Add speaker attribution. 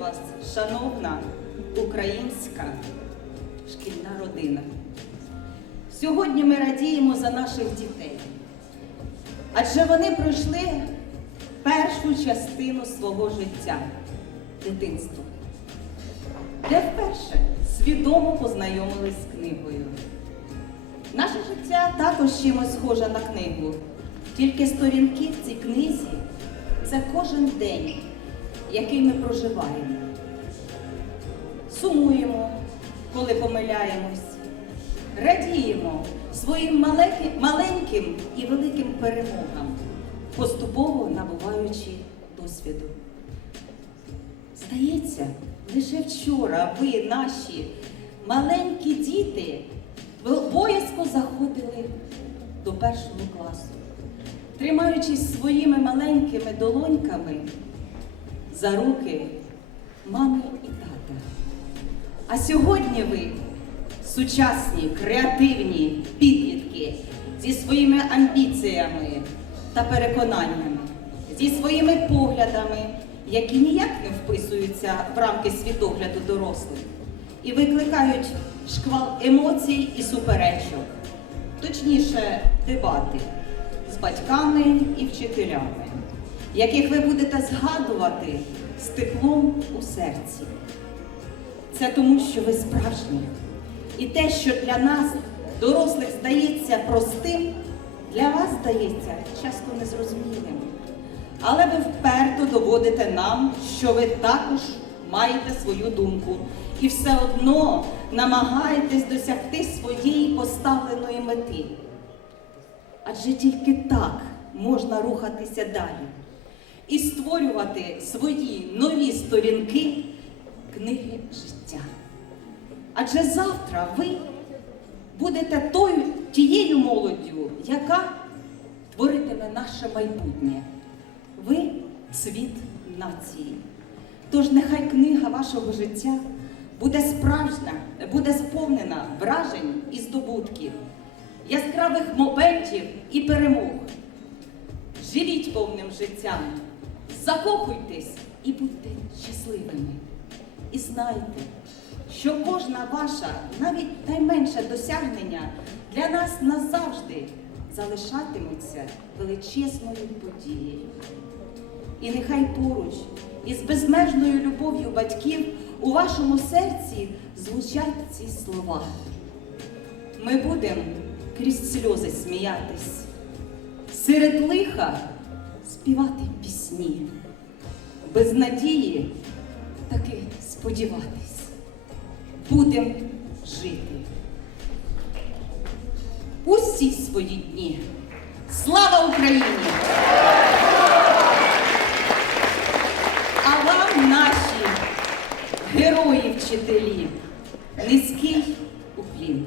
Speaker 1: вас, шановна українська шкільна родина. Сьогодні ми радіємо за наших дітей, адже вони пройшли першу частину свого життя дитинство, де вперше свідомо познайомились з книгою. Наше життя також чимось схоже на книгу, тільки сторінки в цій книзі це кожен день, який ми проживаємо. Сумуємо, коли помиляємось, радіємо своїм маленьким, і великим перемогам, поступово набуваючи досвіду. Здається, лише вчора ви, наші маленькі діти, боязко заходили до першого класу, тримаючись своїми маленькими долоньками за руки мами і тата. А сьогодні ви сучасні, креативні підлітки зі своїми амбіціями та переконаннями, зі своїми поглядами, які ніяк не вписуються в рамки світогляду дорослих і викликають шквал емоцій і суперечок, точніше, дебати з батьками і вчителями, яких ви будете згадувати з теплом у серці. Це тому, що ви справжні. І те, що для нас, дорослих, здається простим, для вас здається часто незрозумілим. Але ви вперто доводите нам, що ви також маєте свою думку і все одно намагаєтесь досягти своєї поставленої мети. Адже тільки так можна рухатися далі і створювати свої нові сторінки книги життя. Адже завтра ви будете тою, тією молоддю, яка творитиме наше майбутнє. Ви світ нації. Тож нехай книга вашого життя буде справжня, буде сповнена вражень і здобутків, яскравих моментів і перемог. Живіть повним життям, закохуйтесь і будьте щасливими. І знайте, що кожна ваша, навіть найменше досягнення для нас назавжди залишатиметься величезною подією. І нехай поруч із безмежною любов'ю батьків у вашому серці звучать ці слова. Ми будемо крізь сльози сміятись, серед лиха співати пісні, без надії таки сподіватись, будем жити. Усі свої дні. Слава Україні! А вам, наші герої-вчителі, низький уклін.